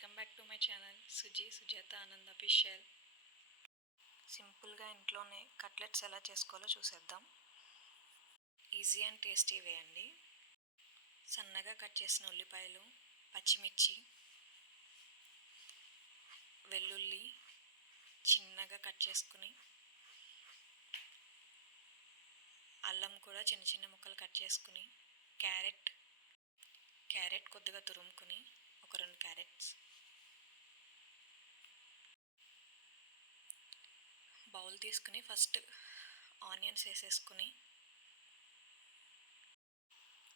Welcome back to my channel. Suji Sujatha Anand official. సింపుల్గా ఇంట్లోనే cutlets ఎలా చేసుకోవాలో చూసేద్దాం. ఈజీ అండ్ టేస్టీ వేయండి సన్నగా కట్ చేసిన ఉల్లిపాయలు పచ్చిమిర్చి వెల్లుల్లి చిన్నగా కట్ చేసుకుని అల్లం కూడా చిన్న చిన్న ముక్కలు కట్ చేసుకుని క్యారెట్ క్యారెట్ కొద్దిగా తురుముకుని ఒక రెండు క్యారెట్స్. బౌల్ తీసుకుని ఫస్ట్ ఆనియన్స్ వేసేసుకుని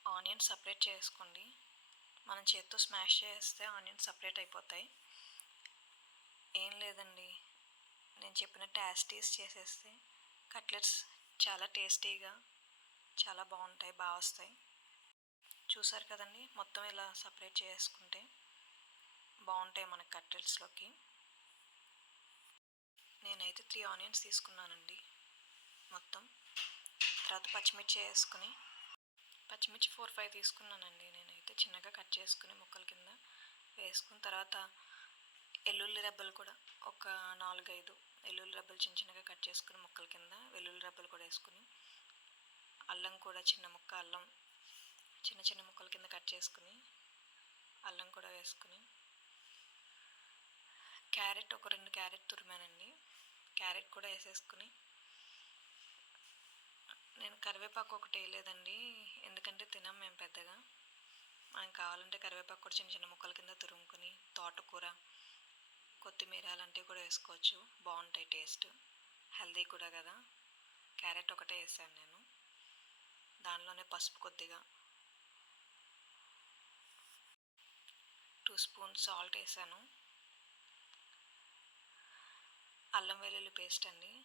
ఆనియన్స్ సపరేట్ చేసుకోండి. మనం చేత్తో స్మాష్ చేస్తే ఆనియన్స్ సపరేట్ అయిపోతాయి. ఏం లేదండి. నేను చెప్పినట్టు యాస్టీస్ చేసేస్తే కట్లెట్స్ చాలా టేస్టీగా చాలా బాగుంటాయి బాగా వస్తాయి. చూసారు కదండి మొత్తం ఇలా సపరేట్ చేసుకుంటే. బాగుంటాయి మన కట్టెల్స్లోకి. నేనైతే త్రీ ఆనియన్స్ తీసుకున్నానండి. మొత్తం తర్వాత పచ్చిమిర్చి వేసుకుని పచ్చిమిర్చి ఫోర్ ఫైవ్ తీసుకున్నానండి. నేనైతే చిన్నగా కట్ చేసుకుని ముక్కల కింద వేసుకున్న తర్వాత ఎల్లుల్లి రెబ్బలు కూడా ఒక నాలుగైదు వెల్లుల్లి రెబ్బలు చిన్న చిన్నగా కట్ చేసుకుని ముక్కల కింద వెల్లుల్లి రెబ్బలు కూడా వేసుకుని అల్లం కూడా చిన్న ముక్క అల్లం చిన్న చిన్న ముక్కల కింద కట్ చేసుకుని అల్లం కూడా వేసుకుని క్యారెట్ ఒక రెండు క్యారెట్ తురిమానండి. క్యారెట్ కూడా వేసేసుకుని. నేను కరివేపాకు ఒకటి వేయలేదండి. ఎందుకంటే తినాం మేము పెద్దగా. మనం కావాలంటే కరివేపాకు కూడా చిన్న చిన్న ముక్కల కింద తురుముకొని తోటకూర కొత్తిమీర అలాంటివి కూడా వేసుకోవచ్చు. బాగుంటాయి టేస్ట్. హెల్దీ కూడా కదా. క్యారెట్ ఒకటే వేసాను నేను. దానిలోనే పసుపు కొద్దిగా. టూ స్పూన్ సాల్ట్ వేసాను. అల్లం వెల్లుల్లి పేస్ట్ అండి.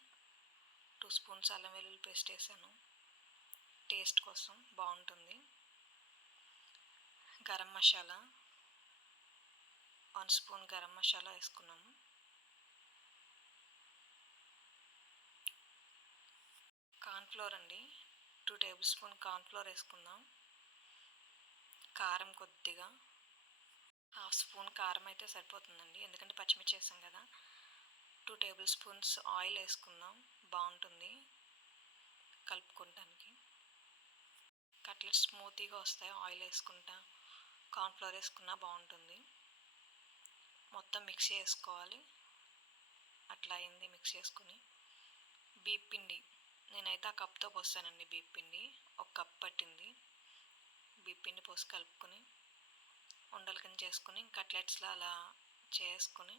టూ స్పూన్స్ అల్లం వెల్లుల్లి పేస్ట్ వేసాను. టేస్ట్ కోసం బాగుంటుంది. గరం మసాలా వన్ స్పూన్ గరం మసాలా వేసుకున్నాము. కార్న్ఫ్లోర్ అండి. టూ టేబుల్ స్పూన్ కార్న్ఫ్లోర్ వేసుకుందాం. కారం కొద్దిగా. హాఫ్ స్పూన్ కారం అయితే సరిపోతుందండి. ఎందుకంటే పచ్చిమిర్చి వేసాం కదా. టూ టేబుల్ స్పూన్స్ ఆయిల్ వేసుకుందాం. బాగుంటుంది కలుపుకోవటానికి కట్లెట్ స్మూతీగా వస్తాయి ఆయిల్ వేసుకుంటా. కార్న్ఫ్లవర్ వేసుకున్నా బాగుంటుంది. మొత్తం మిక్స్ చేసుకోవాలి. అట్లా అయింది మిక్స్ చేసుకుని. బీప్ పిండి. నేనైతే ఆ కప్తో పోస్తానండి బీప్ పిండి. ఒక కప్ పట్టింది. బీప్ పిండి పోసి కలుపుకొని ఉండల కింద చేసుకుని కట్లెట్స్లో అలా చేసుకుని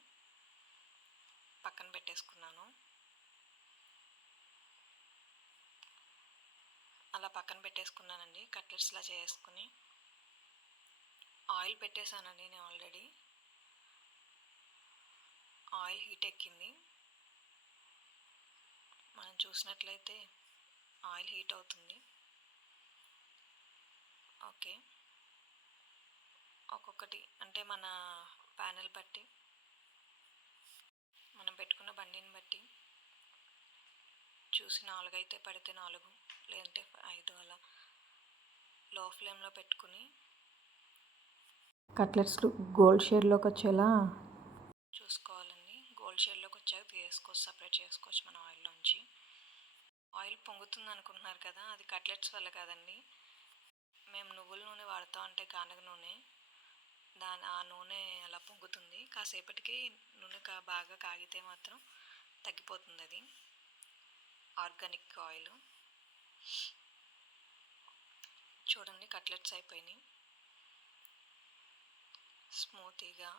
పక్కన పెట్టేసుకున్నాను. అలా పక్కన పెట్టేసుకున్నానండి కట్లెట్స్లా చేసుకుని. ఆయిల్ పెట్టేశానండి నేను ఆల్రెడీ. ఆయిల్ హీట్ ఎక్కింది. మనం చూసినట్లయితే ఆయిల్ హీట్ అవుతుంది. ఓకే. ఒక్కొక్కటి అంటే మన ప్యానెల్ బట్టి పెట్టుకున్న బండిని బట్టి చూసి నాలుగు అయితే పడితే నాలుగు లేదంటే ఐదు అలా లో ఫ్లేమ్లో పెట్టుకుని కట్లెట్స్ గోల్డ్ షేడ్లోకి వచ్చేలా? చూసుకోవాలండి. గోల్డ్ షేడ్లోకి వచ్చాక తీసుకోవచ్చు సపరేట్ చేసుకోవచ్చు మన ఆయిల్లోంచి ఆయిల్ పొంగుతుంది అనుకుంటున్నారు కదా అది కట్లెట్స్ వల్ల కదండి. మేము నువ్వుల నూనె వాడతాం అంటే గానగ నూనె. దాని ఆ నూనె అలా పొంగుతుంది. కాసేపటికి నూనె కా బాగా కాగితే మాత్రం తగ్గిపోతుంది అది ఆర్గానిక్ ఆయిల్. చూడండి కట్లెట్స్ అయిపోయినాయి. స్మూతీగా.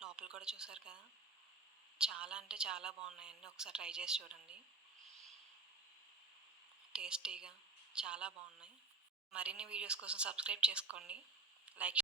లోపల కూడా చూసారు కదా? చాలా అంటే చాలా బాగున్నాయండి. ఒకసారి ట్రై చేసి చూడండి. టేస్టీగా చాలా బాగున్నాయి. మరిన్ని వీడియోస్ కోసం సబ్స్క్రైబ్ చేసుకోండి. లైక్